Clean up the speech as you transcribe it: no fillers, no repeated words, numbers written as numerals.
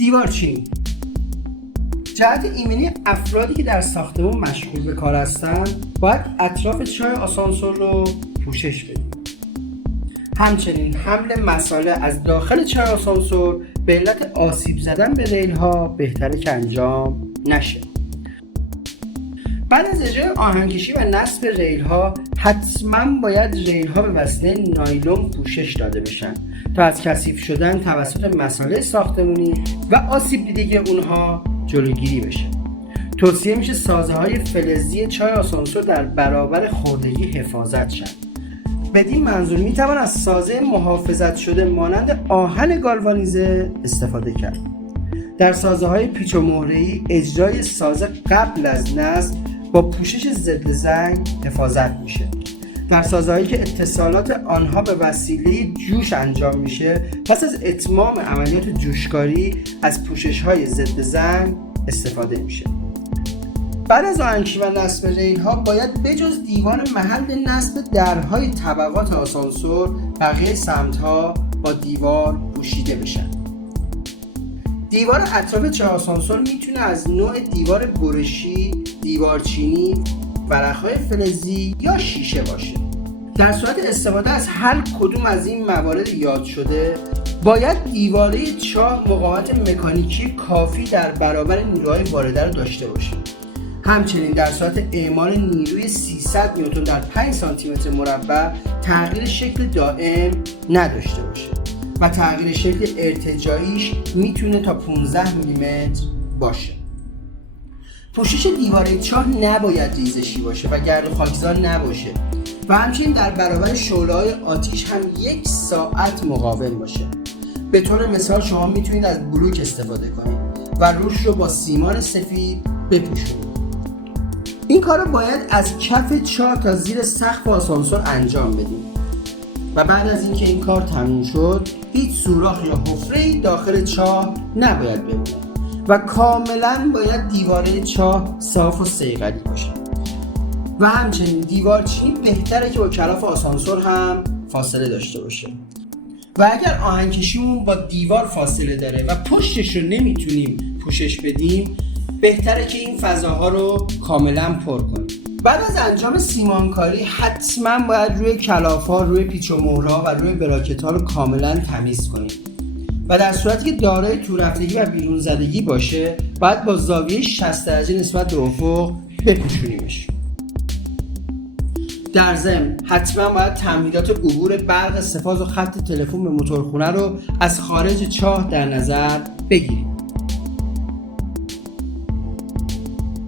دیوارچینی. جهت ایمنی افرادی که در ساختمان مشغول به کار هستند باید اطراف چای آسانسور رو پوشش بدیم. همچنین حمل مساله از داخل چای آسانسور به علت آسیب زدن به ریل ها بهتره که انجام نشه. بعد از اجرای آهنکشی و نصب ریل ها حتما باید ریل ها به وسیله نایلون پوشش داده بشن تا از کثیف شدن توسط مساله ساختمانی و آسیب دیدگی اونها جلوگیری بشه. توصیه میشه سازه های فلزی چای آسانسور در برابر خوردگی حفاظت شن. بدین منظور میتوان از سازه محافظت شده مانند آهن گالوانیزه استفاده کرد. در سازه های پیچ و مهره‌ای اجرای سازه قبل از نصب با پوشش ضد زنگ حفاظت میشه. در سازه‌هایی که اتصالات آنها به وسیله جوش انجام میشه پس از اتمام عملیات جوشکاری از پوشش‌های ضد زنگ استفاده میشه. بعد از آهنکشی و نصب ریل ها باید بجز دیوار محل نصب درهای طبقات آسانسور بقیه سمت‌ها با دیوار پوشیده بشن. دیوار اطراف چای آسانسور میتونه از نوع دیوار برشی، دیوارچینی، ورق‌های فلزی یا شیشه باشه. در صورت استفاده از هر کدوم از این موارد یاد شده باید دیواره چاه مقاومت مکانیکی کافی در برابر نیروهای وارده رو داشته باشه. همچنین در صورت اعمال نیروی 300 نیوتن در 5 سانتی متر مربع تغییر شکل دائم نداشته باشه و تغییر شکل ارتجاعیش میتونه تا 15 میلیمتر باشه. پوشش دیواره چاه نباید ریزشی باشه و گرد و خاکزار نباشه و همچنین در برابر شعله‌های آتش هم 1 ساعت مقاوم باشه. به طور مثال شما میتونید از بلوک استفاده کنید و روش رو با سیمان سفید بپوشونید. این کار رو باید از کف چاه تا زیر سقف آسانسور انجام بدیم و بعد از اینکه این کار تموم شد هیچ سوراخ یا حفره‌ای داخل چاه نباید بمونه و کاملا باید دیواره چاه صاف و صیقلی باشه و همچنین دیوارچینی بهتره که با کلاف آسانسور هم فاصله داشته باشه و اگر آهنکشیمون با دیوار فاصله داره و پشتش رو نمیتونیم پوشش بدیم بهتره که این فضاها رو کاملا پر کنیم. بعد از انجام سیمانکاری حتما باید روی کلاف‌ها، روی پیچ و مهره‌ها و روی براکت‌ها رو کاملا تمیز کنیم و در صورتی که دارای تورفتگی و بیرون زدگی باشه باید با زاویه 60 درجه نسبت به افق بپوشونیمش. در ضمن حتما باید تعمیرات عبور برق سه‌فاز و خط تلفن به موتورخونه رو از خارج چاه در نظر بگیریم.